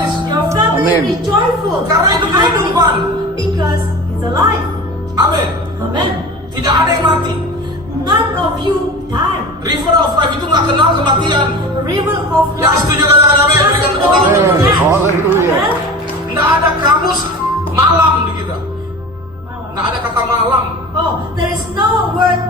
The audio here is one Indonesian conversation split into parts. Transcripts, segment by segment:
otomatis. Your family Amen. will be joyful. Karena itu and happy kehidupan. Because it's alive. Amin. Amen. Tidak ada yang mati. None of you die. River of life itu nggak kenal kematian. The river of Yang life setuju katakan amin. Berikan doesn't tepuk know tangan. Amen. death. Hallelujah. Amen. Nggak ada kamus malam di kita. Nggak ada kata malam. Oh, there is no word.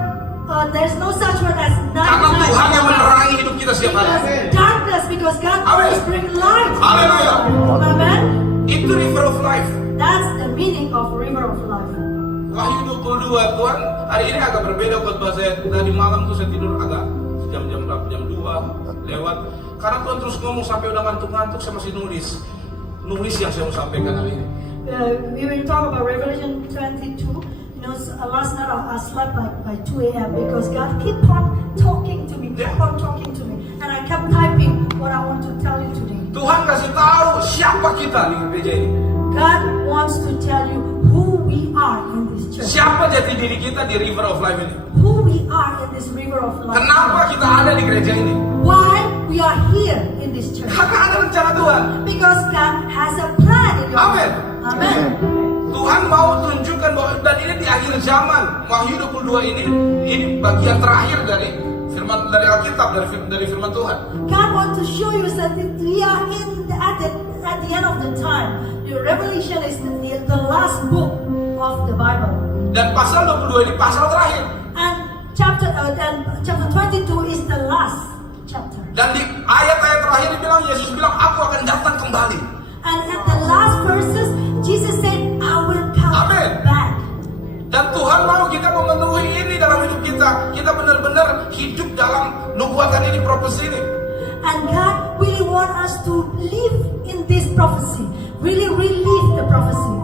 There is no such word as night. Karena Tuhan yang menerangi hidup kita setiap hari. Because darkness, because God Amen. always bring light. Hallelujah. Amen. Itu river of life. That's the meaning of river of life. Wahyu 22 Tuhan hari ini agak berbeda buat saya. Tadi malam tuh saya tidur agak jam berapa? Jam 2 lewat. Karena Tuhan terus ngomong sampai udah ngantuk-ngantuk saya masih nulis yang saya mau sampaikan hari ini. We will talk about Revelation 22. You know, last night I slept by 2 a.m. because God keep on talking to me, and I kept typing what I want to tell you today. Tuhan kasih tahu siapa kita di gereja ini. God wants to tell you who we are in this church. Siapa jati diri kita di River of Life ini? Who we are in this river of life. Kenapa kita ada di gereja ini? Why we are here in this church. Karena ada rencana Tuhan. Because God has a plan in your Amen. life. Amen. Tuhan mau tunjukkan bahwa dan ini di akhir zaman. Wahyu 22 ini bagian terakhir dari firman dari Alkitab, dari firman Tuhan. God wants to show you that we are at the end of the time. The Revelation is the last book of the Bible. Dan pasal 22 ini pasal terakhir. And chapter 22 is the last chapter. Dan di ayat-ayat terakhir dibilang Yesus bilang aku akan datang kembali. And at the last verses, Jesus said, I will come Amen. back. Dan Tuhan mau kita memenuhi ini dalam hidup kita. Kita benar-benar hidup dalam nubuatan ini, profesi ini. And God really want us to live in this prophecy. Really live the prophecy.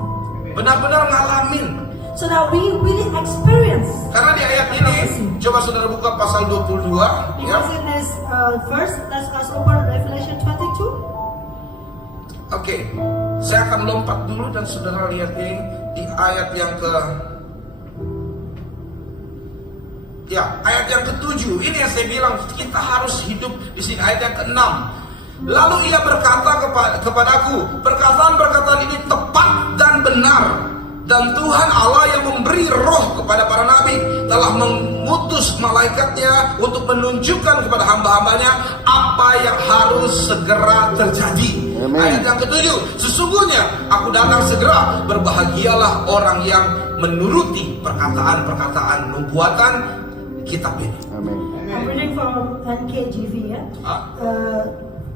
Benar-benar ngalamin. So that we really experience. Karena di ayat ini, coba saudara buka pasal 22. Ya. Because in this verse, let's open Revelation 22. Oke, saya akan lompat dulu dan saudara lihat ini di ayat yang ayat yang ke-7. Ini yang saya bilang kita harus hidup di sini. Ayat yang ke-6. Lalu ia berkata kepadaku, perkataan-perkataan ini tepat dan benar. Dan Tuhan Allah yang memberi roh kepada para nabi telah mengutus malaikatnya untuk menunjukkan kepada hamba-hambanya apa yang harus segera terjadi. Amen. Ayat yang ke-7, sesungguhnya aku datang segera, berbahagialah orang yang menuruti perkataan-perkataan nubuatan kitab ini. Amen. I'm reading from NKJV. Ah.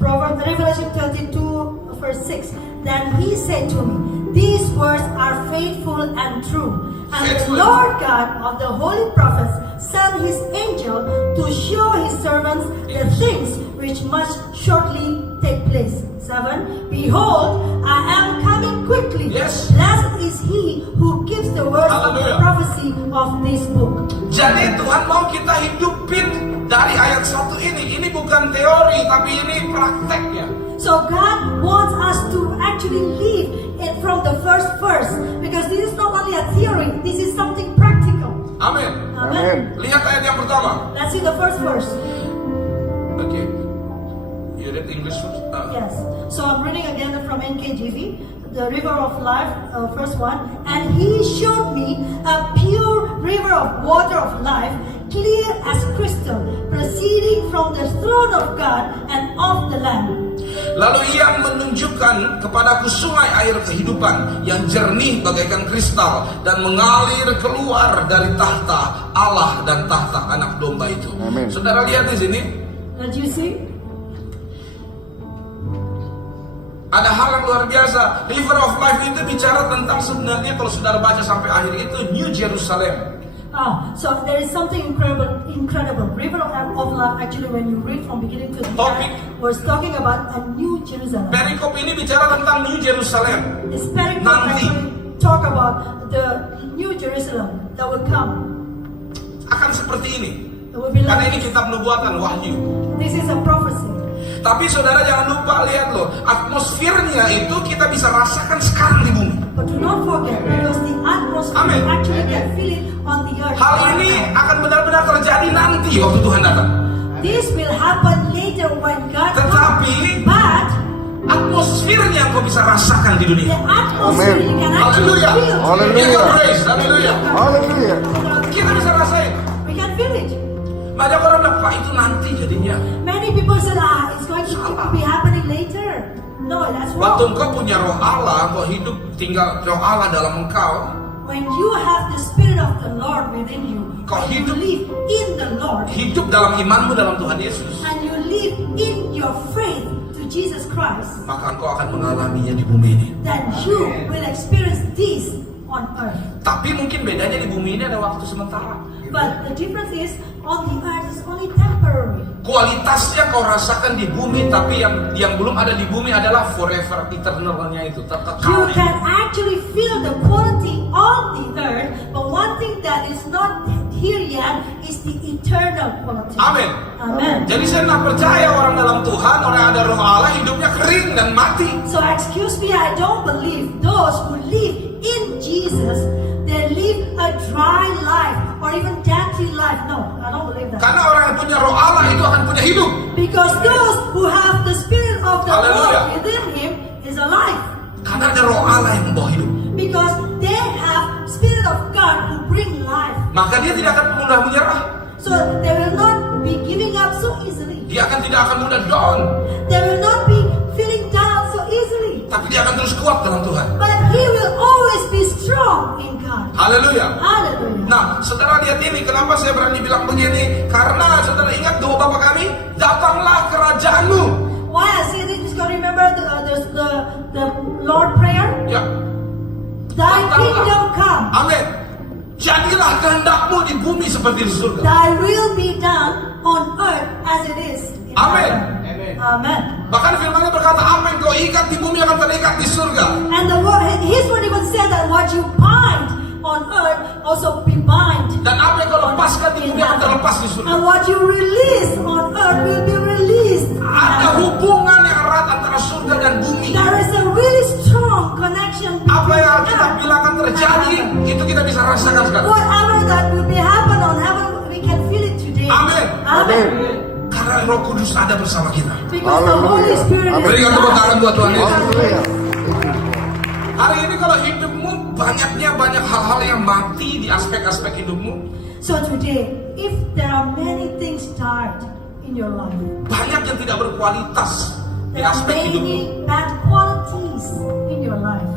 Revelation 22 verse 6. Then he said to me, these words are faithful and true. And Faithful. the Lord God of the holy prophets sent his angel to show his servants the things which must shortly take place. 7. Behold, I am coming quickly. Yes. Blessed is he who keeps the words of the Hallelujah. prophecy of this book. Jadi Tuhan mau kita hidupin dari ayat 1 ini. Ini bukan teori, tapi ini prakteknya. So God wants us to actually live it from the first verse, because this is not only a theory, this is something practical. Amin. Amen. Lihat ayat yang pertama. Let's see the first verse. Okay. You read English first? Yes. So I'm reading again from NKJV, the river of life, first one. And he showed me a pure river of water of life, clear as crystal, proceeding from the throne of God and of the Lamb. Lalu ia menunjukkan kepadaku sungai air kehidupan yang jernih bagaikan kristal dan mengalir keluar dari tahta Allah dan tahta anak domba itu. Amen. Saudara lihat di sini, Did you see? ada hal yang luar biasa. River of Life itu bicara tentang sebenarnya kalau saudara baca sampai akhir itu New Jerusalem. So there is something incredible. River of life, actually, when you read from beginning to the Topic. end, was talking about a new Jerusalem. Perikop ini bicara tentang New Jerusalem. This perikop Nanti. actually talk about the new Jerusalem that will come. Akan seperti ini. It will be Karena like ini kitab nubuatan Wahyu. this is a prophecy. Tapi saudara jangan lupa lihat loh, atmosfernya itu kita bisa rasakan sekarang di bumi. But do not forget, because the atmosphere Amen. actually can feel it on the earth. Hal right ini now. akan benar-benar terjadi nanti waktu Tuhan datang. This will happen later when God Tetapi- comes. But atmosfernya yang kau bisa rasakan di The dunia. atmosphere you can actually Haleluya. feel. Haleluya. Give God praise. Haleluya. Haleluya. Kita bisa rasain. We can feel it. Banyak orang bilang, Pak itu nanti jadinya. Many people said, it's going to be happening later. No, that's Waktu wrong. engkau punya roh Allah, engkau hidup tinggal roh Allah dalam engkau, When you have the Spirit of the Lord within you, Kau and you hidup. live in the Lord, hidup dalam imanmu dalam Tuhan Yesus, and you live in your faith to Jesus Christ, maka engkau akan mengalaminya di bumi ini. then you will experience this on earth. Tapi mungkin bedanya di bumi ini ada waktu sementara. But the difference is, on the earth is only temporary. Kualitasnya kau rasakan di bumi, tapi yang belum ada di bumi adalah forever, eternalnya itu, You terkekal. can actually feel the quality on the earth, but one thing that is not here yet is the eternal quality. Amin. Amen. Jadi saya tidak percaya orang dalam Tuhan, orang yang ada roh Allah hidupnya kering dan mati. So excuse me, I don't believe those who live in Jesus, they live a dry life or even dirty life. No, I don't believe that. Karena orang yang punya roh Allah itu akan punya hidup. Because those who have the Spirit of the Hallelujah. Lord within him is alive. Karena ada roh Allah yang membawa hidup. Because they have Spirit of God who bring life. Maka dia tidak akan mudah menyerah. So they will not be giving up so easily. Dia tidak akan mudah down. They will not be feeling down so easily. Tapi dia akan terus kuat dalam Tuhan. But he will always be strong in God. Haleluya. Hallelujah. Nah, saudara lihat ini, kenapa saya berani bilang begini? Karena saudara ingat doa Bapa kami, datanglah kerajaanmu. Why I say this? Because remember the Lord prayer? Ya, Thy Datanglah. kingdom come. amin. Jadilah kehendakmu di bumi seperti di surga. Thy will be done on earth as it is in Amen. heaven. Amen. Bahkan firman-Nya berkata, amin, kau ikat di bumi akan terikat di surga. And the word, his word even said that what you bind on earth also be bind. Dan apa yang kau lepaskan di in bumi akan heaven. terlepas di surga. And what you release on earth will be released in Ada heaven. hubungan yang erat antara surga dan bumi. There is a really strong connection Apa between yang kita earth bilang akan terjadi, and heaven. itu kita bisa rasakan sekarang. Whatever that will be happen on heaven, we can feel it today. Amen. Amen. Karena Roh Kudus ada bersama kita. Because the Holy Spirit is Berikan tepuk tangan buat Tuhan Yesus. Haleluya. Hari ini kalau hidupmu banyak hal-hal yang mati di aspek-aspek hidupmu. So today, if there are many things died in your life, Banyak yang tidak berkualitas di there are aspek hidupmu. many bad qualities in your life,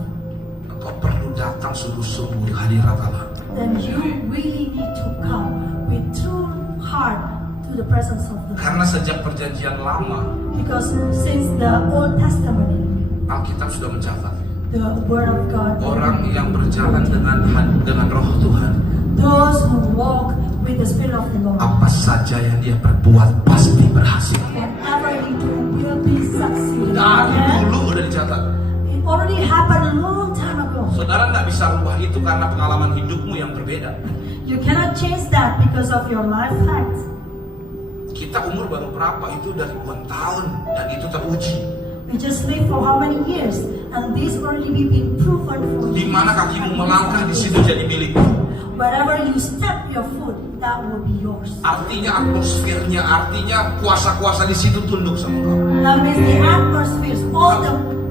Engkau perlu datang sungguh-sungguh di hadirat Allah. then you really need to come with true heart to the presence of the Lord. Karena sejak perjanjian lama, Because since the Old Testament, Alkitab sudah mencatat the Word of God, orang yang berjalan dengan Roh Tuhan, those who walk with the Spirit of the Lord, apa saja yang dia perbuat pasti berhasil. whatever he do will be succeeding. Dari Amen. dulu udah dicatat. It already happened a long time ago. Saudara nggak bisa rubah itu karena pengalaman hidupmu yang berbeda. You cannot change that because of your life facts. Kita umur baru berapa itu udah ribuan tahun dan itu teruji. We just live for how many years, and this already been proven for Di you. mana kakimu melangkah di situ jadi milikmu. Wherever you step your foot, that will be yours. Artinya atmosfernya, artinya kuasa-kuasa di situ tunduk sama kau. That means the atmospheres, all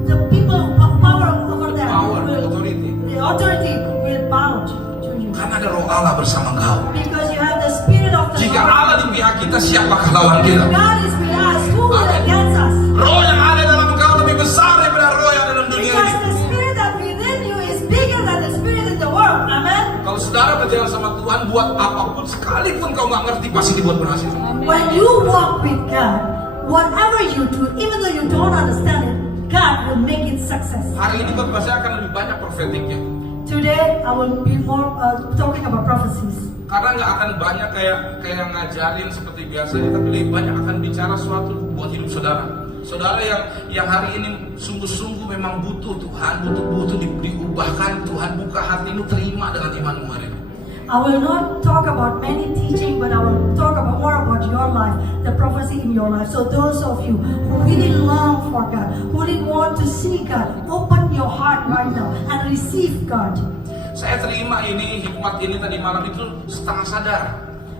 the people who have power over there, Power, will, authority. the authority will bow to you. Karena ada Roh Allah bersama kau. Because you have the Spirit of the Jika Lord. Allah di pihak kita, siapakah lawan kita? God is with us. Who will Amen. against us? Roh yang ada dalam kau lebih besar daripada roh yang ada dalam dunia Because ini. the Spirit that within you is bigger than the Spirit in the world. Amen. Kalau saudara berjalan sama Tuhan, buat apapun sekalipun kau nggak ngerti pasti dibuat berhasil. When you walk with God, whatever you do, even though you don't understand it, God will make it success. Hari ini khotbah saya akan lebih banyak profetiknya. Today, I will be more talking about prophecies. Karena nggak akan banyak kayak ngajarin seperti biasanya, tapi lebih banyak akan bicara sesuatu buat hidup saudara. Saudara yang hari ini sungguh-sungguh memang butuh Tuhan, butuh diubahkan. Tuhan buka hatimu, terima dengan imanmu hari ini. I will not talk about many teaching, but I will talk about more about your life, the prophecy in your life. So those of you who really long for God, who really want to see God, open your heart right now and receive God. Saya terima ini, hikmat ini tadi malam itu setengah sadar.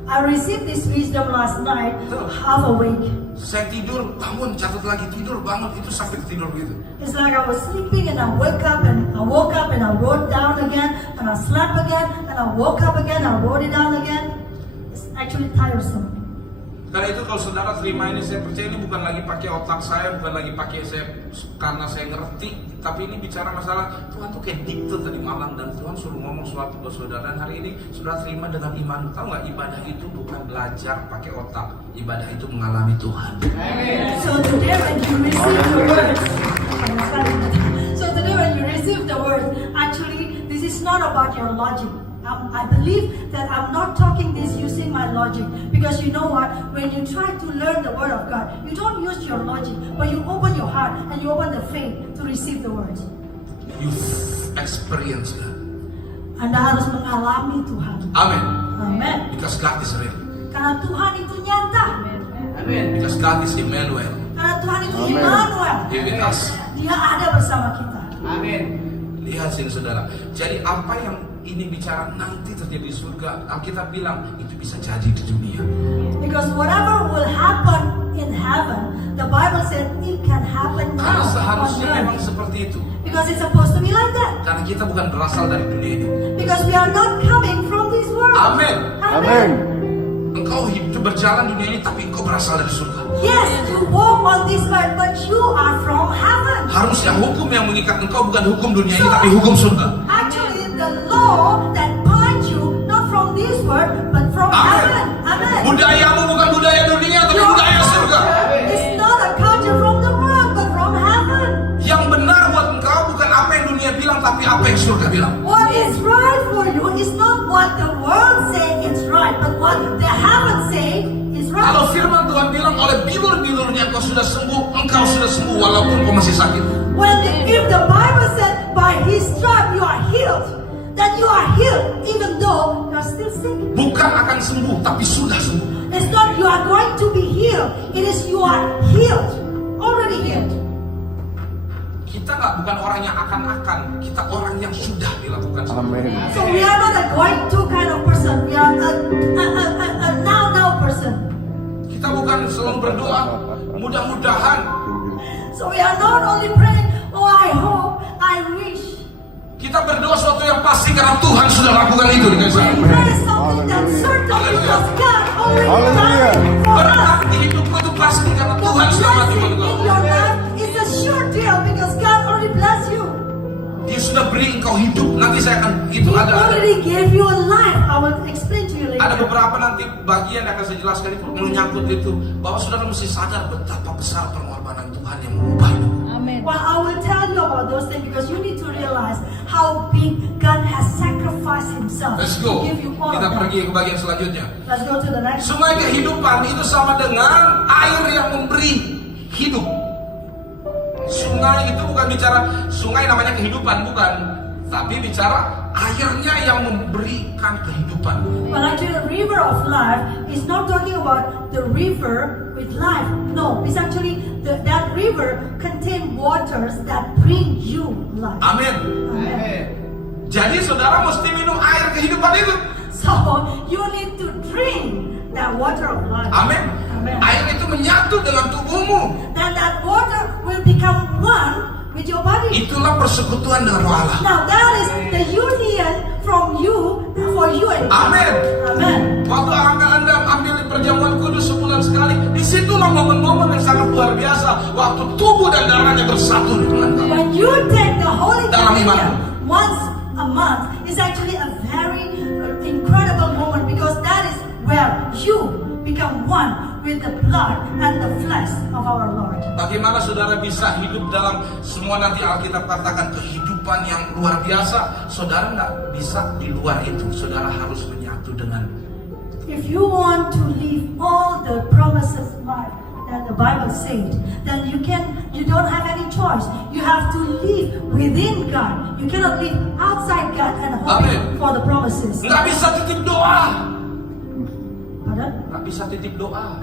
I received this wisdom last night, half awake. Saya tidur, bangun, catat lagi, tidur, bangun, itu sampai tidur gitu. It's like I was sleeping and I woke up and I wrote down again and I slept again and I woke up again, I wrote it down again. It's actually tiresome. Karena itu kalau saudara terima ini, saya percaya ini bukan lagi pakai otak saya, bukan lagi pakai saya karena saya ngerti, tapi ini bicara masalah Tuhan tuh kayak dikte tadi malam dan Tuhan suruh ngomong suatu ke saudara. Dan hari ini saudara terima dengan iman. Tahu nggak, ibadah itu bukan belajar pakai otak, ibadah itu mengalami Tuhan. So today when you receive the words, actually this is not about your logic. I believe that I'm not talking this using my logic, because you know what, when you try to learn the word of God, you don't use your logic, but you open your heart and you open the faith to receive the words. You experience that. Anda harus mengalami Tuhan. Amen. Amen. Because God is real. Karena Tuhan itu nyata. Amen. Because God is Emmanuel. Karena Tuhan itu Immanuel. He with us. Dia ada bersama kita. Amin. Lihat sini saudara. Jadi apa yang ini bicara nanti terjadi di surga, Alkitab bilang itu bisa jadi di dunia. Because whatever will happen in heaven, the Bible said it can happen now. Karena seharusnya on memang earth. seperti itu. Because it's supposed to be like that. Karena kita bukan berasal dari dunia ini. Because we are not coming from this world. Amin. Amen. Engkau hidup berjalan dunia ini, tapi engkau berasal dari surga. Yes, you walk on this earth, but you are from heaven. Harusnya hukum yang mengikat engkau bukan hukum dunia ini, tapi hukum surga. Actually, the law that binds you not from this world, but from heaven. Amen. Budayamu bukan budaya dunia, tapi budaya surga. It's not a culture from the world, but from heaven. Yang benar buat engkau bukan apa yang dunia bilang, tapi apa yang surga bilang. What is right for you is not what the world say is right, but what the heaven say is right. Kalau firman Tuhan bilang oleh bilur-bilurnya engkau sudah sembuh walaupun kau masih sakit. If the Bible said by His stripe you are healed, then you are healed even though you are still sick. Bukan akan sembuh, tapi sudah sembuh. It's not you are going to be healed. It is you are healed, already healed. Kita bukan orang yang akan-akan, kita orang yang sudah dilakukan. Amin. So we are not a going to kind of person. We are a now person. Kita bukan selalu berdoa, mudah-mudahan. So we are not only praying, oh I hope, I wish. Kita berdoa sesuatu yang pasti karena Tuhan sudah lakukan itu dengan saya. We pray something that's certain because God already done it for us. Berkat di hidupku itu pasti karena The Tuhan sudah mati blessing buat engkau. in your life is a sure deal because God already blessed you. Dia sudah beri engkau hidup. Nanti saya akan itu He ada. already gave you a life. I will explain to you later. Ada beberapa nanti bagian yang akan saya jelaskan itu menyangkut itu, bahwa saudara mesti sadar betapa besar pengorbanan Tuhan yang mengubah hidup. Well, I will tell you about those things because you need to realize how big God has sacrificed Himself Let's to go. give you all Kita of that. pergi ke bagian selanjutnya. Let's go to the next. Sungai kehidupan itu sama dengan air yang memberi hidup. Sungai itu bukan bicara sungai namanya kehidupan, bukan. Tapi bicara airnya yang memberikan kehidupan. But actually, the river of life is not talking about the river with life. No, it's actually that river contain waters that bring you life. Amin. Amen. Jadi saudara mesti minum air kehidupan itu. So you need to drink that water of life. Amin. Amen. Air itu menyatu dengan tubuhmu. Then that water will become one with your body. Itulah persekutuan dengan Roh Allah. Now that is the union from you for you and God. Amin. Amen. Waktu Anda ambil perjamuan kudus sebulan sekali, disitulah momen-momen yang sangat luar biasa. Waktu tubuh dan darahnya bersatu dengan kamu. When you take the Holy Dalam iman. Communion once a month, is actually a very incredible moment because that is where you become one with the blood and the flesh of our Lord. Bagaimana saudara bisa hidup dalam semua nanti Alkitab katakan kehidupan yang luar biasa? Saudara nggak bisa di luar itu. Saudara harus menyatu dengan. If you want to live all the promises life that the Bible said, then you don't have any choice. You have to live within God. You cannot live outside God and hoping Amen. for the promises. Nggak bisa titip doa. Pardon? Nggak bisa titip doa.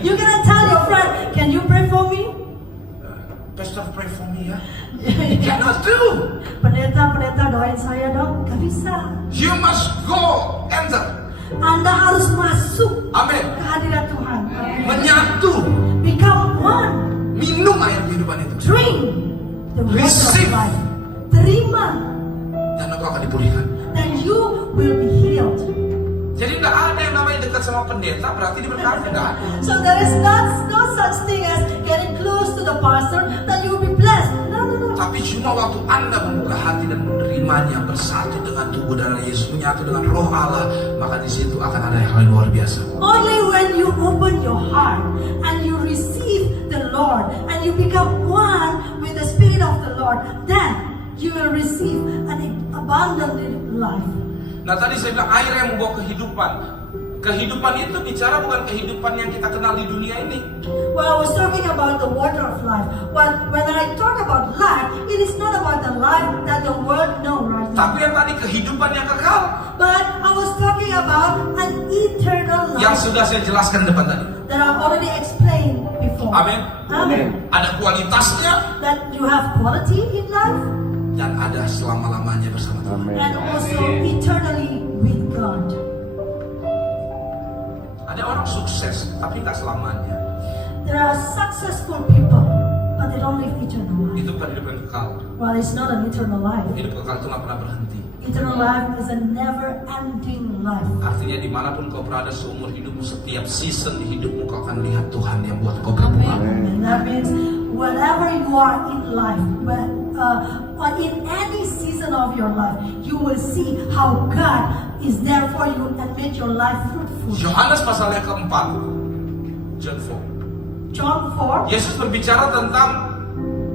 You cannot tell your friend, can you pray for me? Pastor pray for me ya. Cannot do. Pendeta doain saya dong. Gak bisa. You must go enter. Anda harus masuk Amin. ke hadirat Tuhan. Menyatu. Become one. Minum air kehidupan itu. Drink the water of Receive. life. Terima. Dan engkau akan dipulihkan. Then you will be healed. Jadi tidak ada yang namanya dekat sama pendeta berarti diberkati. Tidak ada. So there is no such thing as getting close to the pastor that you will be blessed. No. Tapi cuma waktu Anda membuka hati dan menerimanya, bersatu dengan tubuh darah Yesus, menyatu dengan Roh Allah, maka di situ akan ada hal yang luar biasa. Only when you open your heart and you receive the Lord and you become one with the Spirit of the Lord, then you will receive an abundant life. Nah tadi saya bilang air yang membawa kehidupan. Kehidupan itu bicara bukan kehidupan yang kita kenal di dunia ini. Well, I was talking about the water of life. Well, when I talk about life, it is not about the life that the world knows right now. Tapi yang tadi kehidupan yang kekal, But I was talking about an eternal yang life sudah saya jelaskan depan tadi. that I've already explained before. Amin. Amen. Ada kualitasnya That you have quality in life dan ada selama-lamanya bersama Tuhan. and also eternally with God. Ada orang sukses tapi nggak selamanya. There are successful people, but they don't live eternal life. Itu bukan hidup yang kekal. Well, it's not an eternal life. Hidup kekal itu nggak pernah berhenti. Eternal life is a never-ending life. Artinya dimanapun kau berada seumur hidupmu, setiap season di hidupmu kau akan lihat Tuhan yang buat kau berbuah. Amen. That means wherever you are in life, or in any season of your life, you will see how God is there for you and make your life fruitful. Yohanes pasal yang keempat, John 4. John 4, Yesus berbicara tentang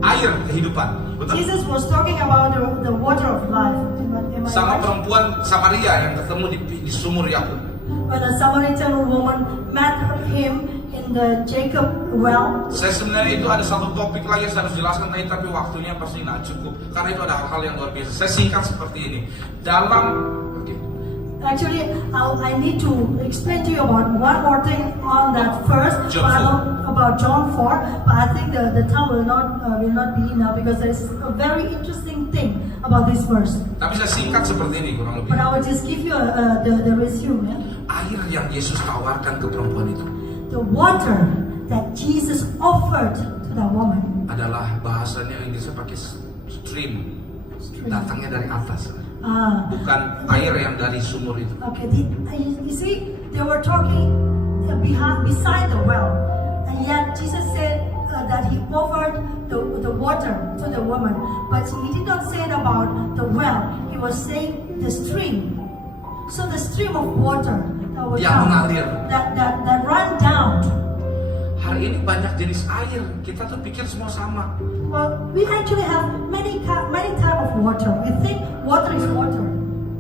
air kehidupan. Betul? Jesus was talking about the water of life. Am I Sama right? perempuan Samaria yang ketemu di sumur Yakub. When a Samaritan woman met him in the Jacob well, Saya sebenarnya itu ada satu topik lagi yang saya harus jelaskan tadi, tapi waktunya pasti nggak cukup karena itu ada hal-hal yang luar biasa. Saya singkat seperti ini. actually, I need to explain to you about one more thing on that first. John 4. About John 4, but I think the time will not be enough because there is a very interesting thing about this verse. Tapi saya singkat seperti ini kurang lebih. But I will just give you the resume. Air yang Yesus tawarkan ke perempuan itu The water that Jesus offered to that woman. adalah bahasanya yang bisa pakai stream, datangnya dari atas, bukan air yang dari sumur itu. Okay, you see, they were talking beside the well, and yet Jesus said that he offered the water to the woman, but he did not say it about the well. He was saying the stream. So the stream of water that was Yang mengalir. that ran down. Hari ini banyak jenis air, kita tuh pikir semua sama. Well, we actually have many type of water. We think water is water.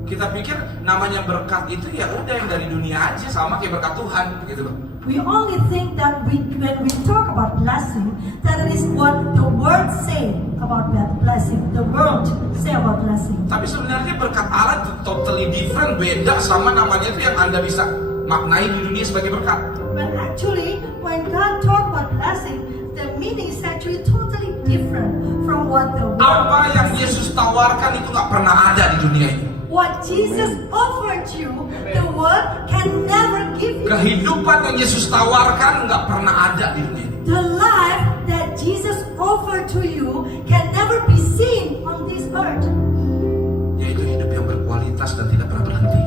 Kita pikir namanya berkat itu ya udah yang dari dunia aja, sama kayak berkat Tuhan gitu loh. We only think that when we talk about blessing, that it is what the word say about that blessing. The world say about blessing. Tapi sebenarnya berkat Allah itu totally different, beda sama namanya itu yang Anda bisa maknai di dunia sebagai berkat. But actually, when God talk about blessing, the meaning is actually totally different from what the world Apa yang says. Yesus tawarkan itu nggak pernah ada di dunia ini. What Jesus offered you, the world can never give you. Kehidupan yang Yesus tawarkan nggak pernah ada di dunia ini. The life that Jesus offered to you can never be seen on this earth. Yaitu hidup yang berkualitas dan tidak pernah berhenti.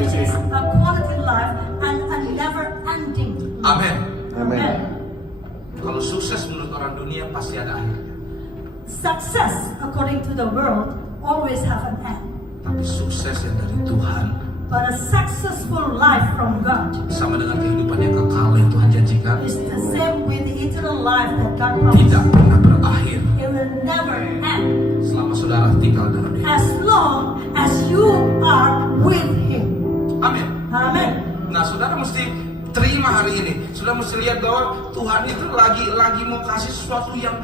Which is a quality life and a never-ending life. Amin. Amen. Kalau sukses menurut orang dunia pasti ada akhirnya. Success, according to the world, always have an end. Tapi sukses yang dari Tuhan But a successful life from God sama dengan kehidupan yang kekal yang Tuhan janjikan, is the same with the eternal life that God promised. tidak pernah berakhir It will never end selama saudara tinggal dalam Dia. as long as you are with Him. Amin. Amen. Nah, saudara mesti terima hari ini. Saudara mesti lihat bahwa Tuhan itu lagi mau kasih sesuatu yang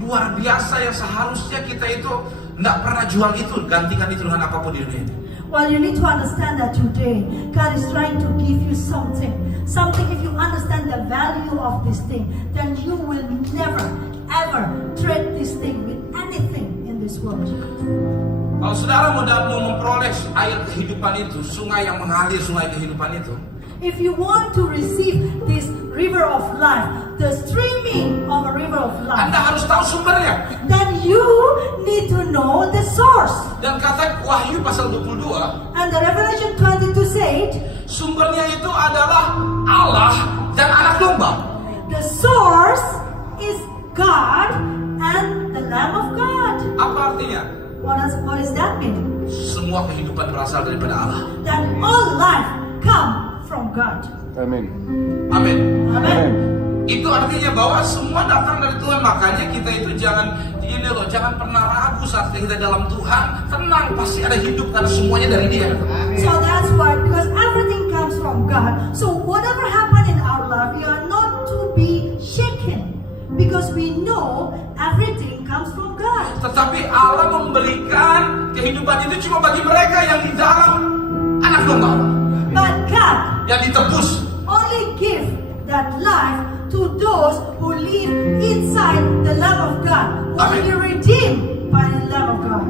luar biasa yang seharusnya kita itu tidak pernah jual itu, gantikan itu dengan apapun di dunia ini. Well, you need to understand that today God is trying to give you something. Something, if you understand the value of this thing, then you will never, ever trade this thing with anything in this world. Kalau saudara mau memperoleh air kehidupan itu, sungai yang mengalir, sungai kehidupan itu, if you want to receive this river of life, the streaming of a river of life, Anda harus tahu sumbernya. then you need to know the source. Dan kata Wahyu pasal 22, And the Revelation 22 said, sumbernya itu adalah Allah dan anak domba. the source is God and the Lamb of God. Apa artinya? What does that mean? Semua kehidupan berasal daripada Allah. That all life come from God. Amin. Amin. Amen. Itu artinya bahwa semua datang dari Tuhan. Makanya kita itu jangan pernah ragu saat kita dalam Tuhan. Tenang, pasti ada hidup karena semuanya dari Dia. So that's why, because everything comes from God. So whatever happened in our life, we are not to be shaken, because we know everything comes from God. Tetapi Allah memberikan kehidupan itu cuma bagi mereka yang di dalam anak domba, But God yang ditebus. only give that life to those who live inside the Lamb of God, who will be redeemed by the Lamb of God.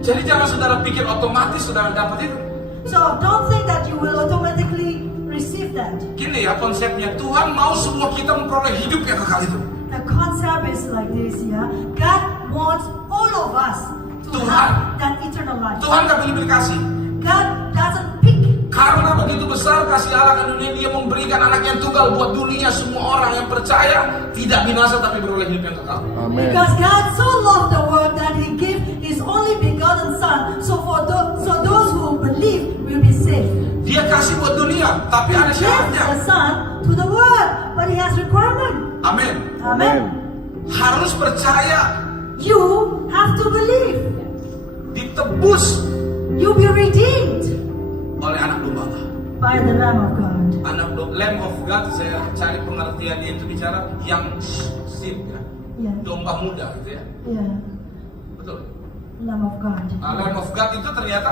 Jadi jangan saudara pikir otomatis saudara dapat itu. So don't think that you will automatically receive that. Gini ya konsepnya, Tuhan mau semua kita memperoleh hidup yang kekal itu. The concept is like this, yeah. God wants all of us to Tuhan. have that eternal life. Tuhan gak pilih kasih. God doesn't pick. Karena begitu besar kasih Allah ke dunia, Dia memberikan anak yang tunggal buat dunia, semua orang yang percaya tidak binasa tapi beroleh hidup yang kekal. Amin. Because God so loved the world that He gave His only begotten Son. So those who believe will be saved. Dia kasih buat dunia, tapi ada He gave syaratnya. the Son to the world, but He has requirement. Amin. Amen. Harus percaya, You have to believe. ditebus You be redeemed oleh anak domba Allah. by the Lamb of God. Lamb of God, saya cari pengertiannya itu bicara yang sheep ya, Yeah, domba muda gitu ya, yeah, betul. Lamb of God. Lamb of God itu ternyata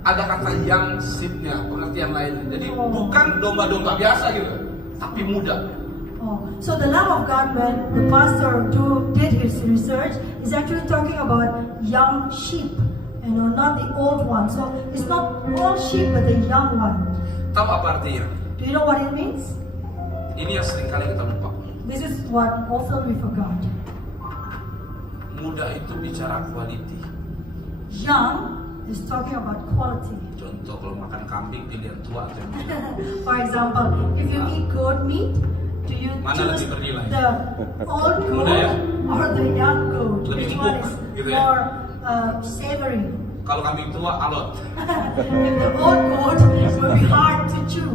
ada kata yang sheep-nya, pengertian lain. Jadi Oh. bukan domba-domba biasa gitu, tapi muda. Oh, so the Lamb of God, when the pastor did his research, is actually talking about young sheep, not the old one. So it's not all sheep, but the young one. Tahu apa artinya? Do you know what it means? Ini yang sering kali kita lupa. This is what often we forgot. Muda itu bicara quality. Young is talking about quality. Contoh kalau makan kambing pilihan tua atau yang muda. For example, if you eat goat meat, do you Mana choose lebih bernilai? the old goat Muda ya? or the young goat? Lebih Which one empuk, is gitu ya? more savory? Kalau kambing tua alot. If the old goat will be hard to chew.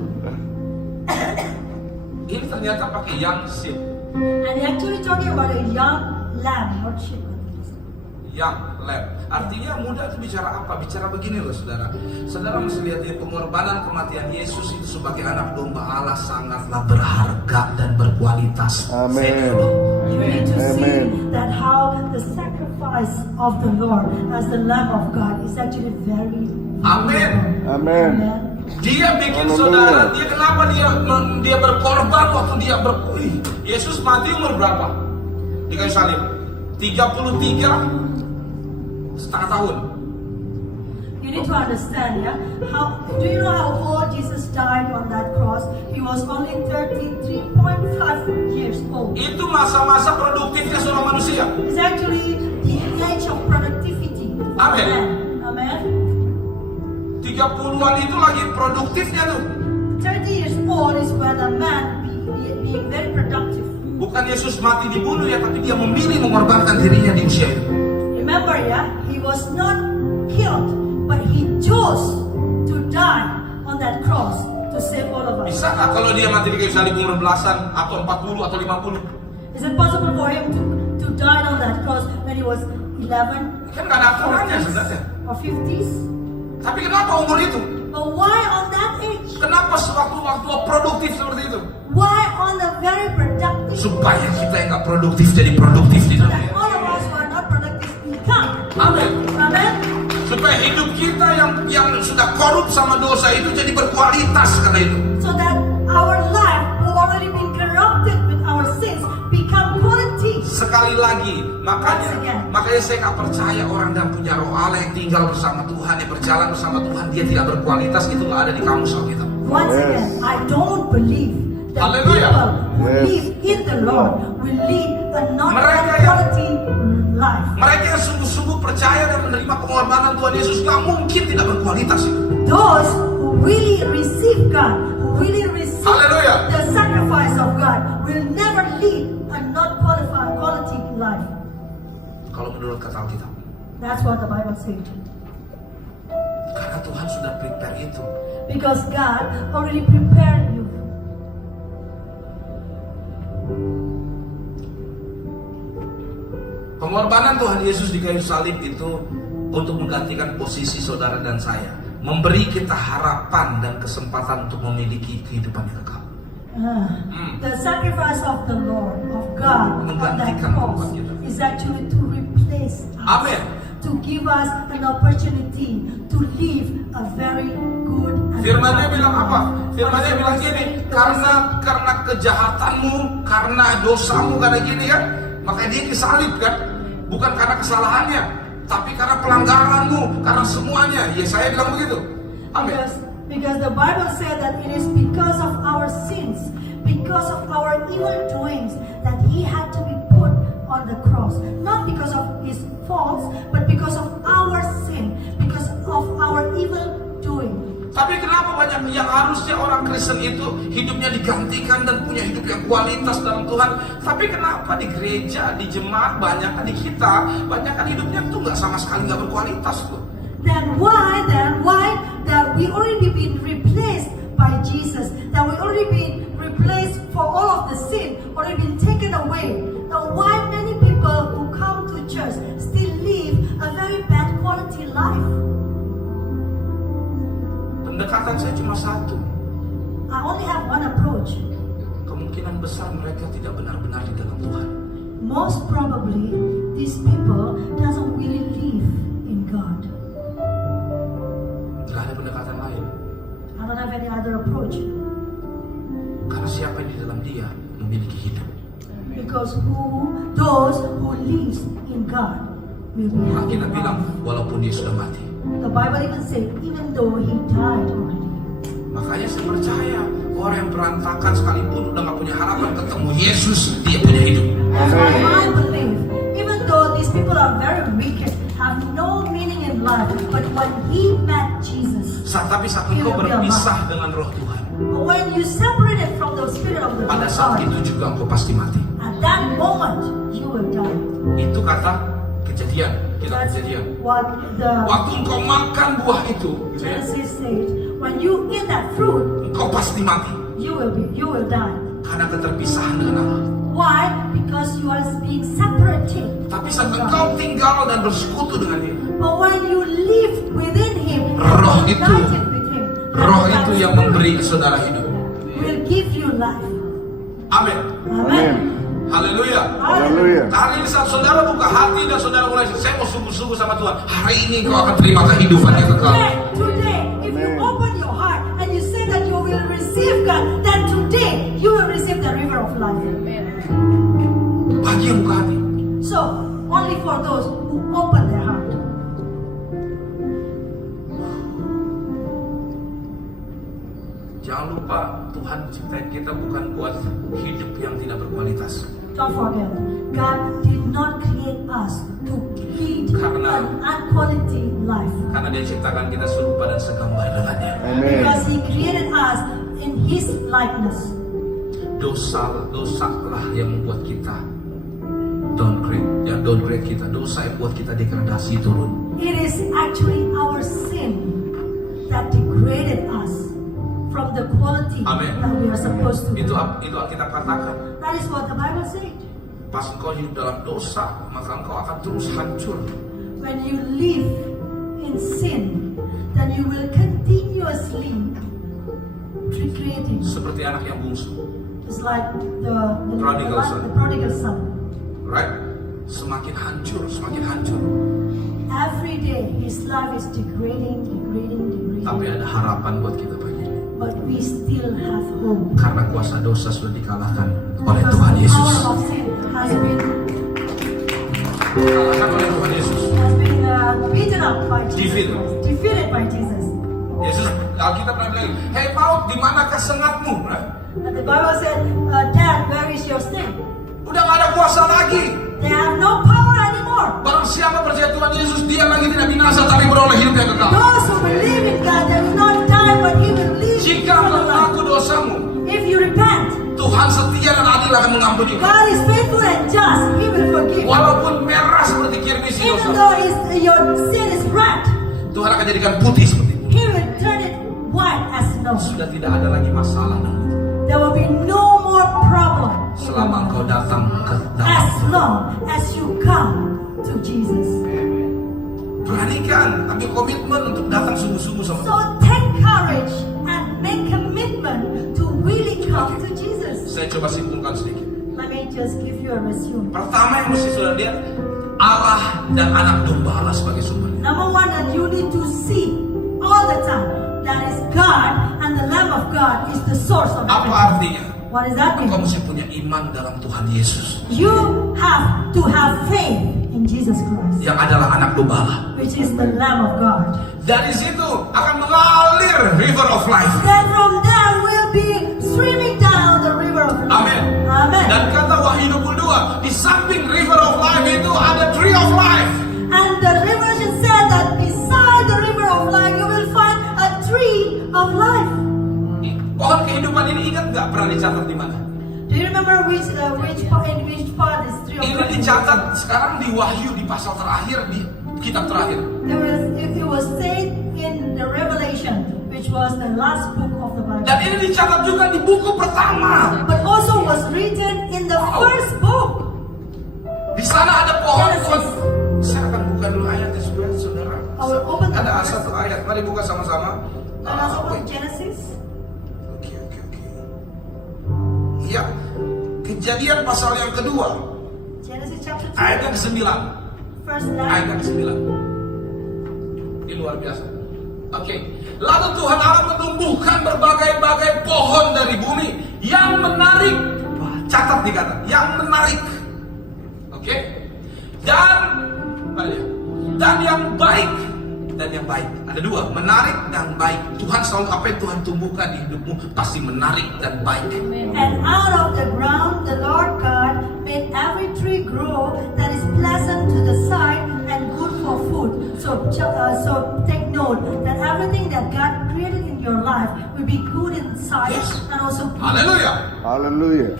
Ini ternyata pakai young sheep. And actually talking about a young lamb, not sheep. Young lamb. Artinya muda itu bicara apa? Bicara begini loh saudara. Saudara mesti lihat ini, pengorbanan kematian Yesus itu sebagai anak domba Allah sangatlah berharga dan berkualitas. Amin. You need to see Amen. that how the sacrifice of the Lord as the Lamb of God is actually very Amin. Amin. Amen. Dia bikin Haleluya. saudara, dia kenapa dia berkorban waktu dia Yesus mati umur berapa? Di kayu salib 33,5 tahun. You need to understand, yeah. Do you know how old Jesus died on that cross? He was only 33.5 years old. Itu masa-masa produktifnya seorang manusia. It's actually the age of productivity. Amen. Amen. 30-an itu lagi produktifnya tuh. 30 years old is when a man being very productive. Bukan Yesus mati dibunuh ya, tapi dia memilih mengorbankan dirinya di usia itu. Remember, yeah, he was not killed, but he chose to die on that cross to save all of us. Bisa nggak kalau dia mati di kayu salib umur belasan atau 40 atau 50? Is it possible for him to die on that cross when he was 11? Kan nggak ada aturannya sebenarnya. Or 50s? Tapi kenapa umur itu? But why on that age? Kenapa sewaktu-waktu produktif seperti itu? Why on the very productive? Supaya kita yang nggak produktif jadi produktif di So dunia. that all of us who are not productive become. Amin. Amen? Supaya hidup kita yang sudah korup sama dosa itu jadi berkualitas karena itu. So that our life, who already been corrupted with our sins, become quality. Sekali lagi, Once again. makanya saya nggak percaya orang yang punya roh Allah yang tinggal bersama Tuhan, yang berjalan bersama Tuhan, dia tidak berkualitas, itu nggak ada di kamus Alkitab. Once again, I don't believe that Hallelujah. people who Yes. live in the Lord will lead a not Mereka high yang- quality life. Mereka yang sungguh-sungguh percaya dan menerima pengorbanan Tuhan Yesus nggak mungkin tidak berkualitas itu. Those who really receive God, who really receive Hallelujah. the sacrifice of God, will never lead a not qualified quality life. Kalau menurut kata Alkitab, That's what the Bible says. karena Tuhan sudah prepare itu. Because God already prepared you. Pengorbanan Tuhan Yesus di kayu salib itu untuk menggantikan posisi saudara dan saya, memberi kita harapan dan kesempatan untuk memiliki kehidupan yang kekal. The sacrifice of the Lord, of God, on that Menggantikan cross tempat kita. is actually to replace us. Amin. To give us an opportunity to live a very good and Firman-Nya godly bilang apa? life. Firman-Nya bilang gini, karena kejahatanmu, karena dosamu, karena gini kan, makanya dia disalib kan, bukan karena kesalahannya, tapi karena pelanggaranmu, karena semuanya. Ya saya bilang begitu. Amin. Because the Bible said that it is because of our sins, because of our evil doings, that He had to be put on the cross. Not because of His faults, but because of our sin, because of our evil doing. Tapi kenapa banyak yang harusnya orang Kristen itu hidupnya digantikan dan punya hidup yang kualitas dalam Tuhan, tapi kenapa di gereja, di jemaat, banyak di kita, banyak hidupnya tuh nggak sama sekali nggak berkualitas tuh. Then why that we already been replaced by Jesus, that we already been replaced for all of the sin, already been taken away. Now why many people who come to church still live a very bad quality life? Pendekatan saya cuma satu. I only have one approach. Kemungkinan besar mereka tidak benar-benar di dalam Tuhan. Most probably these people doesn't really live in God. Gak ada pendekatan lain. I don't have any other approach. Karena siapa yang di dalam dia memiliki hidup. Because those who live in God will be happy. Alkitab bilang walaupun dia sudah mati. The Bible even says, even though he died already. Makanya saya percaya orang yang berantakan sekalipun udah gak punya harapan ketemu Yesus, dia punya hidup. That's why I believe, even though these people are very wicked, have no meaning in life, but when he met Jesus, Tapi saat engkau berpisah dengan roh Tuhan, when you separated from the Spirit of the pada saat God, itu juga engkau pasti mati. at that moment you will die. Itu kata Kejadian, kitab That's Kejadian. what the Waktu engkau makan buah itu, Genesis says. When you eat that fruit, engkau pasti mati. you will die. Karena keterpisahan dengan Allah. Why? Because you are being separated. Tapi saat engkau tinggal dan bersekutu dengan dia, But when you live within Him, Roh and itu- united with Him, roh that itu yang Spirit memberi saudara hidup. will give you life. Amin. Amen. Haleluya. Haleluya. Hari ini saat saudara buka hati dan saudara mulai, saya mau sungguh-sungguh sama Tuhan. Hari ini kau akan terima kehidupan yang kekal. Today, if you open your heart and you say that you will receive God, then today you will receive the river of life. Bagi yang buka hati. So, only for those who open their heart. Jangan lupa Tuhan ciptain kita bukan buat hidup yang tidak berkualitas. Don't forget, God did not create us to lead Karena- an unquality life. Karena dia ciptakan kita serupa dan segambar dengannya. Amin. Because He created us in His likeness. Dosa lah yang membuat kita downgrade kita. Dosa yang buat kita degradasi turun. It is actually our sin that degraded us from the quality Amen. that we are supposed to. Itu Alkitab katakan. That is what the Bible says. Pas engkau hidup dalam dosa, maka engkau akan terus hancur. When you live in sin, then you will continuously recreating. Seperti anak yang bungsu, It's like the Prodigal son. the prodigal son. right? Semakin hancur. Every day his life is degrading. Tapi ada harapan buat kita pagi ini. But we still have hope. Karena kuasa dosa sudah dikalahkan oleh Because Tuhan the Yesus. power of sin has been dikalahkan oleh Tuhan Yesus. has been beaten up by Jesus Defeated. Christ, defeated by Jesus. Yesus, Alkitab pernah bilang, "Hei maut, di manakah sengatmu?" And the Bible said, Dad, where is your sting? Udah gak ada kuasa lagi. They have no power anymore. Barang siapa percaya Tuhan Yesus, dia lagi tidak binasa tapi beroleh hidup yang kekal. Those who believe in God, they will not die, but He will live Jika eternal life. mengaku dosamu, If you repent, Tuhan setia dan adil akan mengampuni. God is faithful and just. He will forgive. Walaupun merah seperti kirmisi Even dosa, though your sin is red, Tuhan akan jadikan putih seperti itu. He will turn it white as snow. Sudah tidak ada lagi masalah dalam itu. There will be no more problem Selama engkau datang ke dalam. as long as you come to Jesus. Beranikan, ambil komitmen untuk datang sungguh-sungguh sama So Tuhan. take courage and make commitment to really come to Jesus. Saya coba simpulkan sedikit. Let me just give you a resume. Pertama yang mesti saudara lihat, Allah dan anak domba Allah sebagai sumbernya. Number one, that you need to see all the time, that is God and the Lamb of God is the source of Apa everything. artinya? What does that Engkau mean? mesti punya iman dalam Tuhan Yesus, You have to have faith in Jesus Christ, yang adalah anak domba Allah. which is the Lamb of God. Dari situ akan mengalir river of life. Then from there will be streaming down the river of life. Amin. Amen. Dan kata Wahyu 22, di samping river of life itu ada tree of life. And the Revelation said that beside the river of life, you will find a tree of life. Pohon kehidupan ini ingat nggak pernah dicatat di mana? Do you remember which part is tree of Ini life? dicatat sekarang di Wahyu di pasal terakhir di kitab terakhir. It was said in the Revelation, which was the last book of the Bible. Dan ini dicatat juga di buku pertama. But also was written in the first book. Di sana ada pohon. Genesis. Saya akan buka dulu ayatnya supaya saudara. I will open the Ada verse. satu ayat. Mari buka sama-sama. Let us open Oke. Genesis. Oke. Iya. Kejadian pasal yang kedua, Genesis chapter 2, ayat yang ke-9. verse Ayat 9. yang ke-9. Ini luar biasa. Oke. Lalu Tuhan Allah menumbuhkan berbagai-bagai pohon dari bumi yang menarik. Wah, catat nih kata, yang menarik. Oke. Dan yang baik. Dan yang baik. Ada dua, menarik dan baik. Tuhan selalu apa yang Tuhan tumbuhkan di hidupmu pasti menarik dan baik. And out of the ground the Lord God made every tree grow that is pleasant to the sight and good for food. So take note that everything that God created in your life will be good in sight Yes. and also good. Haleluya. Hallelujah.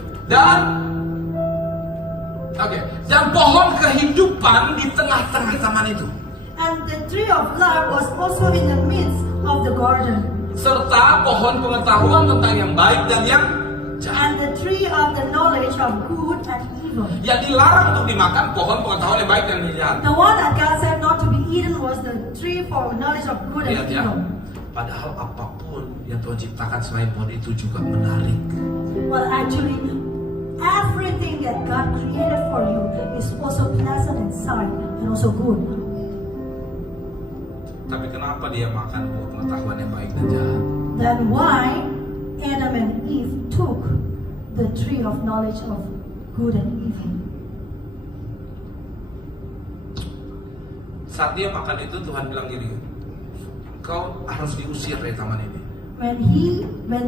Dan pohon kehidupan di tengah-tengah taman itu. And the tree of life was also in the midst of the garden. Serta pohon pengetahuan tentang yang baik dan yang jahat. And the tree of the knowledge of good and evil. Yang dilarang untuk dimakan pohon pengetahuan yang baik dan yang jahat. The one that God said not to be eaten was the tree for knowledge of good and Lihat ya. evil. Padahal apapun yang Tuhan ciptakan selain pohon itu juga menarik. Well, actually, everything that God created for you is also pleasant in sight and also good. Tapi kenapa dia makan buah pengetahuan yang baik dan jahat? Then why Adam and Eve took the tree of knowledge of good and evil? Saat dia makan itu Tuhan bilang gini, kau harus diusir dari taman ini. When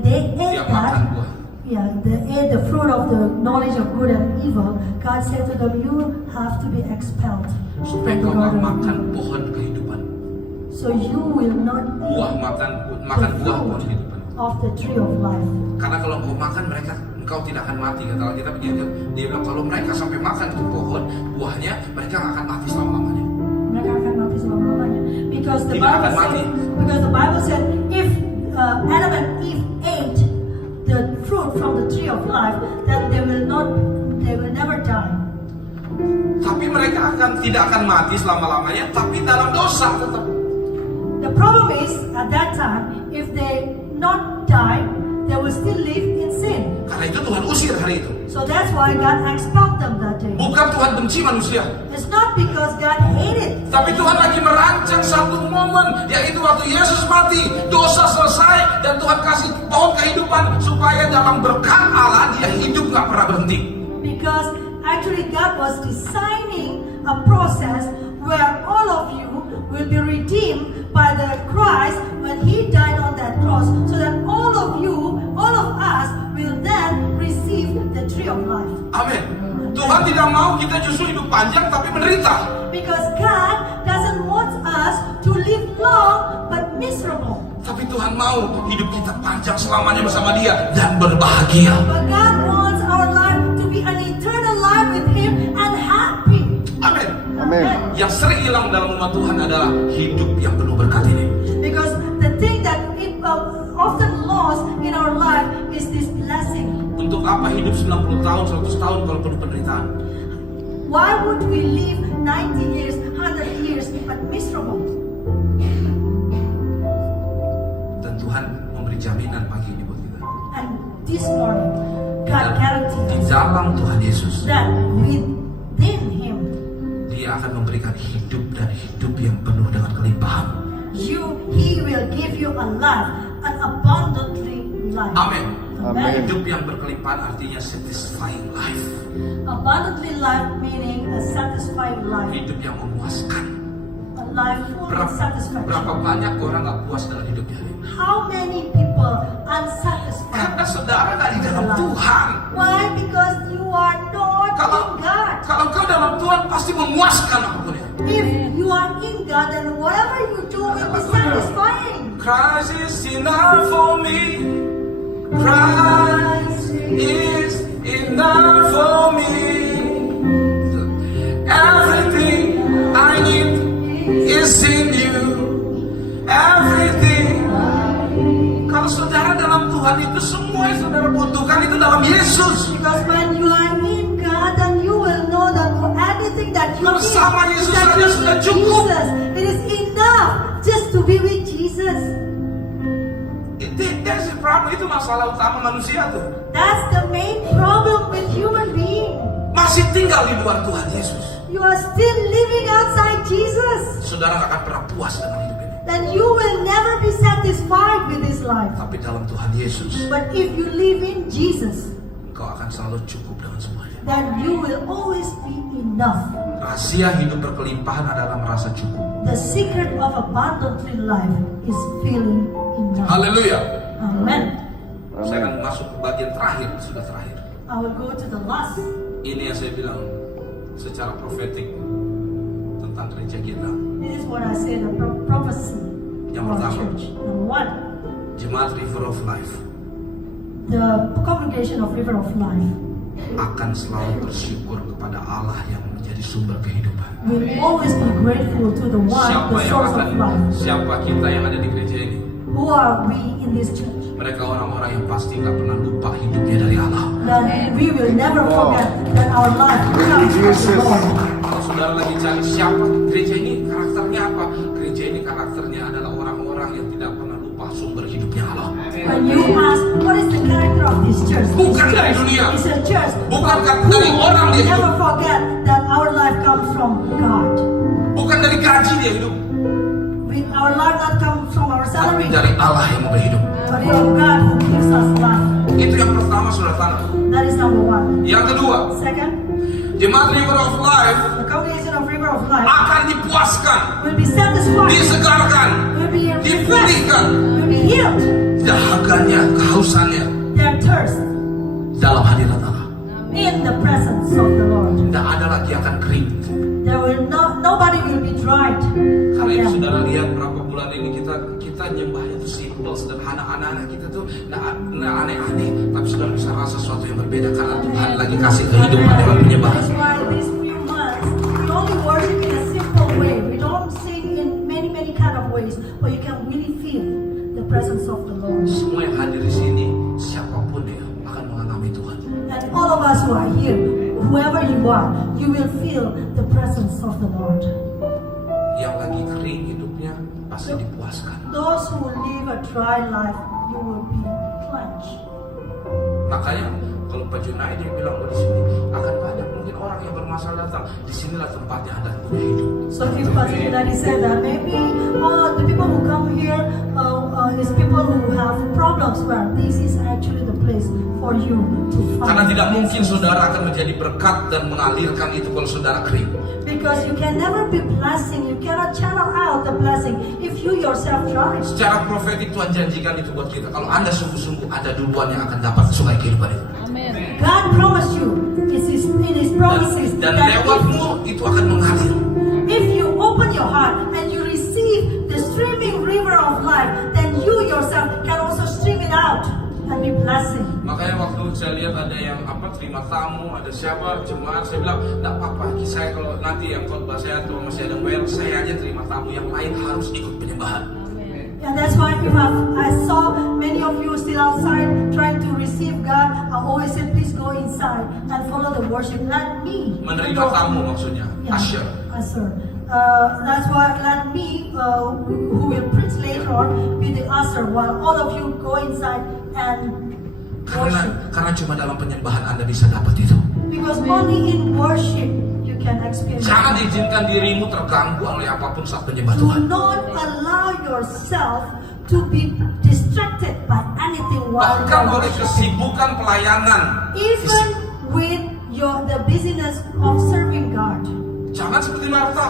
they ate Dia makan that, buah. they ate the fruit of the knowledge of good and evil, God said to them, you have to be expelled Supaya from the kau garden. makan pohon kehidupan. So you will not Buah eat makan the buah pohon fruit kehidupan. of the tree of life. Karena kalau kau makan engkau tidak akan mati. Kata Alkitab begitu. Dia bilang kalau mereka sampai makan itu pohon buahnya, mereka nggak akan mati selama-lamanya. Mereka akan mati selama-lamanya. Because the Tidak Bible akan said, mati. because the Bible said, if Adam and Eve ate the fruit from the tree of life, then they will never die. Tapi mereka tidak akan mati selama-lamanya, tapi dalam dosa tetap. The problem is, at that time, if they not die, they will still live in sin. Karena itu Tuhan usir hari itu. So that's why God expelled them that day. Bukan Tuhan benci manusia, It's not because God hated, tapi Tuhan lagi merancang satu momen, yaitu waktu Yesus mati, dosa selesai, dan Tuhan kasih pohon kehidupan supaya dalam berkat Allah dia hidup nggak pernah berhenti. because actually God was designing a process where all of you will be redeemed by the Christ when He died on that cross, so that all of you, all of us will then receive the tree of life. Amin. Tuhan tidak mau kita justru hidup panjang tapi menderita. Because God doesn't want us to live long but miserable. Tapi Tuhan mau hidup kita panjang selamanya bersama Dia dan berbahagia. But God wants our life to be an eternal life with Him and happy. Amin. Amin. Yang sering hilang dalam umat Tuhan adalah hidup yang penuh berkat ini. Because the thing that it often lost in our life is this blessing. Untuk apa hidup 90 tahun, 100 tahun kalau penuh penderitaan? Why would we live 90 years, 100 years but miserable? Dan Tuhan memberi jaminan pagi ini buat kita. And this morning, God Di guarantees dalam Tuhan Yesus, that within Him, Dia akan memberikan hidup dan hidup yang penuh dengan kelimpahan. He will give you a life, an abundantly life. Amin. Amin. Hidup yang berkelimpahan artinya satisfying life. Abundantly life meaning a satisfying life, Hidup yang memuaskan. a life full of satisfaction. Berapa banyak orang gak puas dengan hidupnya ini? How many people unsatisfied? Karena saudara gak di dalam with life? Tuhan. Why? Because you are not Kalau in God. kalau kau dalam Tuhan pasti memuaskan apapun ya. If you are in God, then whatever you do will be satisfying. Christ is enough for me. Christ is enough for me. Everything I need is in you. Everything. Kalau saudara dalam Tuhan itu semua yang saudara butuhkan itu dalam Yesus. Because when you are in God, then you will know that for anything that you need, Bersama Yesus that saja you sudah need cukup. Jesus. It is enough just to be with Jesus. That's the problem. Itu masalah utama manusia tuh. That's the main problem with human being. Masih tinggal di luar Tuhan Yesus. You are still living outside Jesus. Saudara gak akan pernah puas dengan hidup ini. Then you will never be satisfied with this life. Tapi dalam Tuhan Yesus, But if you live in Jesus, engkau akan selalu cukup dengan semuanya. then you will always be enough. Rahasia hidup berkelimpahan adalah merasa cukup. The secret of abundantly life is feeling enough. Haleluya. Amen. Saya akan masuk ke bagian terakhir, sudah terakhir. I will go to the last. Ini yang saya bilang secara profetik tentang gereja kita. This is what I say, the prophecy Yang of pertama. church. Number one, Jemaat River of Life the congregation of River of Life akan selalu bersyukur kepada Allah yang menjadi sumber kehidupan. will always be grateful to the one, the source of life. Siapa kita yang ada di gereja ini? Who are we in this church? Mereka orang-orang yang pasti gak pernah lupa hidupnya dari Allah. That we will never forget that our life comes from the Lord. Kalau saudara lagi cari siapa gereja ini, karakternya apa? Gereja ini karakternya adalah orang-orang yang tidak pernah lupa sumber hidupnya Allah. When you ask, what is the character of this church? Bukan dari dunia. It's a church. Bukan who dari orang dia hidup. never forget that our life comes from God. Bukan dari gaji dia hidup, With our life not come from our tapi salary, dari Allah yang memberi hidup. but from God who gives us life. Itu yang pertama, saudara tanah. That is number one. Yang kedua, Second, Jemaat River of Life the congregation of River of Life akan dipuaskan, will be satisfied, disegarkan, will be refreshed, dipulihkan will be healed, dahaganya, kehausannya their thirst dalam hadirat Allah. in the presence of the Lord. Tidak ada lagi akan kering. There will nobody will be dried. Karena itu Yeah. saudara lihat berapa bulan ini kita nyembahnya tuh simple, sederhana, anak-anak kita tuh nggak aneh-aneh, tapi saudara bisa rasa sesuatu yang berbeda karena Tuhan lagi kasih kehidupan dalam penyembahan. That's why these few months we only worship in a simple way. We don't sing in many kind of ways, but you can really feel the presence of the Lord. Semua yang hadir di sini, siapapun dia akan mengalami Tuhan. And all of us who are here, whoever you are, you will feel the presence of the Lord. Yang lagi kering hidupnya pasti dipuaskan. Those who live a dry life, you will be cleansed. Makanya kalau Pak Junaid dia bilang di sini akan banyak mungkin orang yang bermasalah datang. Disinilah tempatnya Anda punya hidup. So if Pastor Daddy said that maybe the people who come here is people who have problems knows where. This is actually the place for you to Karena find. tidak mungkin saudara akan menjadi berkat dan mengalirkan itu kalau saudara kering. Because you can never be blessing. You cannot channel out the blessing if you yourself dry. Secara profetik Tuhan janjikan itu buat kita. Kalau Anda sungguh-sungguh ada duluan yang akan dapat sungai kehidupan itu. God promised you in His promises Dan that lewatmu itu akan mengalir. if you open your heart and you receive the streaming river of life, then you yourself can also stream it out and be blessing. Makanya waktu saya lihat ada yang terima tamu, ada siapa jemaat, saya bilang tidak apa-apa. Saya kalau nanti yang khotbah saya atau masih ada well, saya aja terima tamu, yang lain harus ikut penyembahan. And that's why I saw many of you still outside trying to receive God. I always say, please go inside and follow the worship. Let me. Menerima tamu maksudnya, usher. Usher. That's why let me, who will preach later on, be the usher while all of you go inside and worship. Karena cuma dalam penyembahan Anda bisa dapat itu. Because only in worship you can experience. Jangan izinkan dirimu terganggu oleh apapun saat penyembah Do Tuhan. not allow yourself to be distracted by anything while Bahkan you're oleh worshiping. kesibukan pelayanan. Even with the busyness of serving God. Jangan seperti Marta,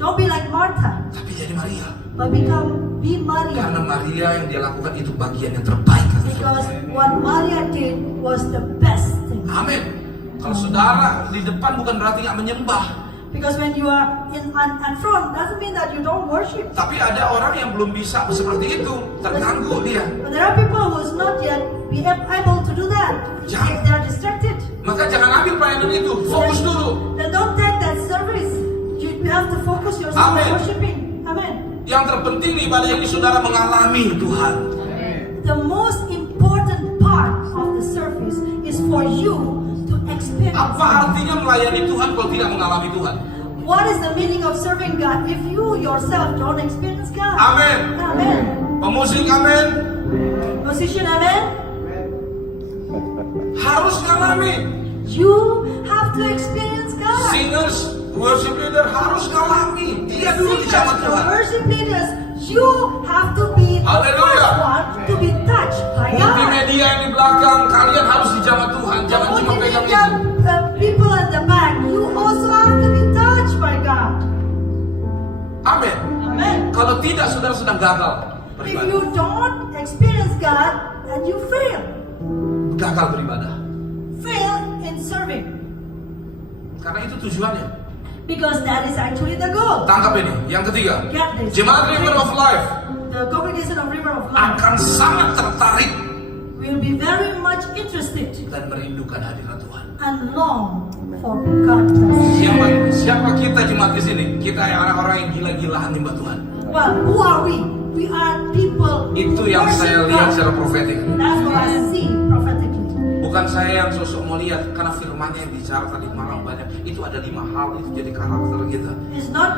Don't be like Martha, tapi jadi Maria. but be Maria. Karena Maria yang dia lakukan itu bagian yang terbaik. Because what Maria did was the best thing. Amin. Kalau saudara di depan bukan berarti nggak menyembah. Because when you are in front, doesn't mean that you don't worship. Tapi ada orang yang belum bisa seperti itu, terganggu dia. But there are people who's not yet be able to do that. Jangan. They are distracted. Maka jangan ambil pelayanan itu, fokus dulu. Then don't take that service. You have to focus yourself Amen. on worshiping. Amen. Yang terpenting di ibadah ini saudara mengalami Tuhan. The most important part of the service is for you to experience. Apa artinya melayani Tuhan kalau tidak mengalami Tuhan? What is the meaning of serving God if you yourself don't experience God? Amen. Amen. Pemusik amin. Musician, amen. Harus ngalami. You have to experience God. Singers, worship leader harus ngalami. Dia dulu di zaman The Tuhan. worship leaders, you have to be the Hallelujah. first one to be touched by God. Multimedia yang di belakang, kalian harus di zaman Tuhan. Jangan cuma pegang Multimedia, itu. people at the back, you also have to be touched by God. Amin. Amen. Kalau tidak, saudara sedang gagal If beribadah. you don't experience God, then you fail. Gagal beribadah. Fail in serving. Karena itu tujuannya. Because that is actually the goal. Tangkap ini. Yang ketiga, Get this. Jemaat River of Life The congregation of River of Life akan sangat tertarik will be very much interested dan merindukan hadirat Tuhan. and long for God's presence. Siapa kita jemaat di sini? Kita yang orang-orang yang gila-gilaan nyembah Tuhan. Well, who are we? We are people Itu who yang saya worship lihat God. secara profetik. That's what I see prophetically. Bukan saya yang sosok mau lihat, karena firmannya yang bicara tadi malam banyak. Itu ada 5 hal, itu jadi karakter kita. It's not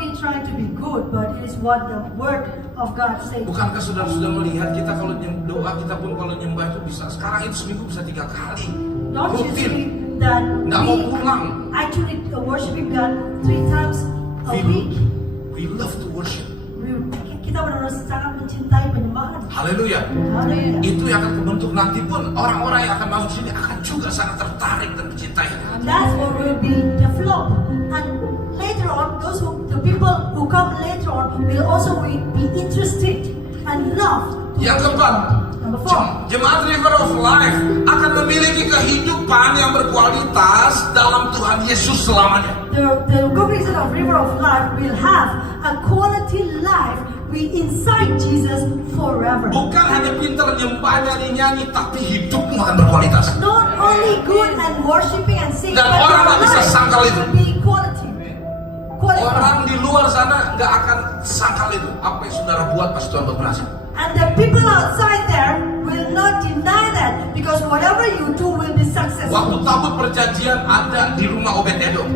me trying to be good, but it is what the word of God says. Bukankah saudara sudah melihat kita kalau doa kita pun kalau nyembah itu bisa sekarang itu seminggu bisa 3 kali Don't you rutin, see that nggak mau we pulang. actually worshiping God 3 times a week? We love to worship. Kita benar-benar sangat mencintai penyembahan. Haleluya. Haleluya. Itu yang akan terbentuk nanti pun orang-orang yang akan masuk sini akan juga sangat tertarik dan mencintai. That's what will be developed. And later on, the people who come later on will also be interested and love. Yang keempat, Number 4. Jemaat River of Life akan memiliki kehidupan yang berkualitas dalam Tuhan Yesus selamanya. The congregation of River of Life will have a quality life inside Jesus forever. Bukan hanya pintar nyembah nyanyi-nyanyi, tapi hidupmu akan berkualitas. Not only good and worshiping and singing, Dan but orang your nggak bisa life sangkal itu. will be quality. Orang di luar sana nggak akan sangkal itu. Apa yang saudara buat pas Tuhan berhasil. And the people outside there will not deny that, because whatever you do will be successful. Waktu tabut perjanjian ada di rumah Obed Edom,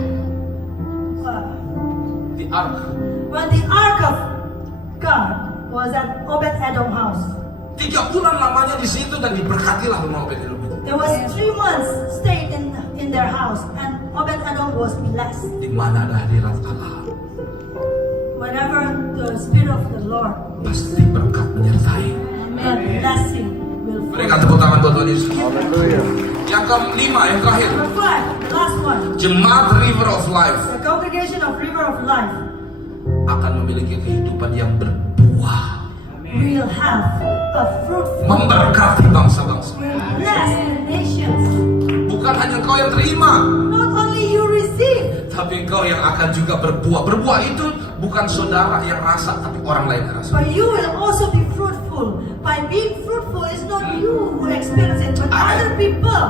di Ark. When the ark of God was at Obed Edom house, 3 bulan lamanya di situ dan diberkatilah rumah Obed Edom itu. there was 3 months stayed in their house, and Obed Edom was blessed. Di mana ada hadirat Allah, Whenever the Spirit of the Lord pasti berkat menyertai. God blessing will Berikan follow. tepuk tangan buat Tuhan Yesus. Hallelujah. Yang kelima, yang terakhir, Number 5, the last one. Jemaat River of Life The congregation of River of Life akan memiliki kehidupan yang berbuah, will have a fruitful, memberkati bangsa-bangsa. will bless the nations. Bukan hanya engkau yang terima, Not only you receive, tapi engkau yang akan juga berbuah. Berbuah itu bukan saudara yang rasa, tapi orang lain yang rasa. but you will also be fruitful. By being fruitful, it's not you who experience it, but other people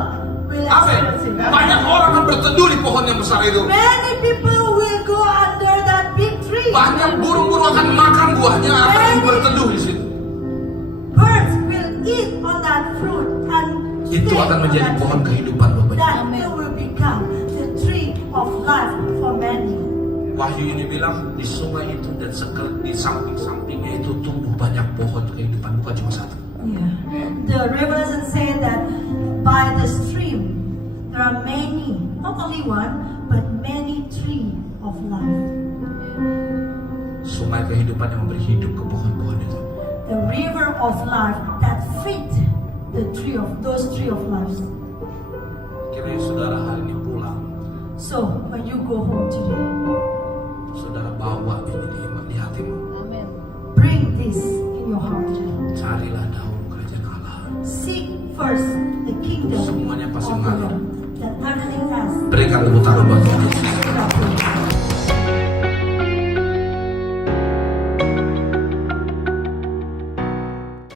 will Amin. experience it. Banyak orang akan berteduh di pohon yang besar itu. Many people will go under that big tree. Banyak burung-burung akan makan buahnya, akan berteduh di situ. Birds will eat on that fruit and Itu stay akan on menjadi that pohon tree. kehidupan Bapak Ibu. That it will become the tree of life for many. Wahyu ini bilang di sungai itu dan di samping-sampingnya itu tumbuh banyak pohon kehidupan, bukan cuma satu. Yeah. The Revelation say that by the stream there are many, not only one, but many tree of life. Sungai kehidupan yang memberi hidup ke pohon-pohon itu. The river of life that fit the tree of those tree of life. Kira saudara hari ini pulang, So when you go home today, saudara bawa ini di hatimu. bring this in your heart. Carilah dahulu kerajaan Allah. Seek first the kingdom Semuanya pasti of the mengalir. Lord, that everything else Berikan tepuk tangan buat Tuhan Yesus.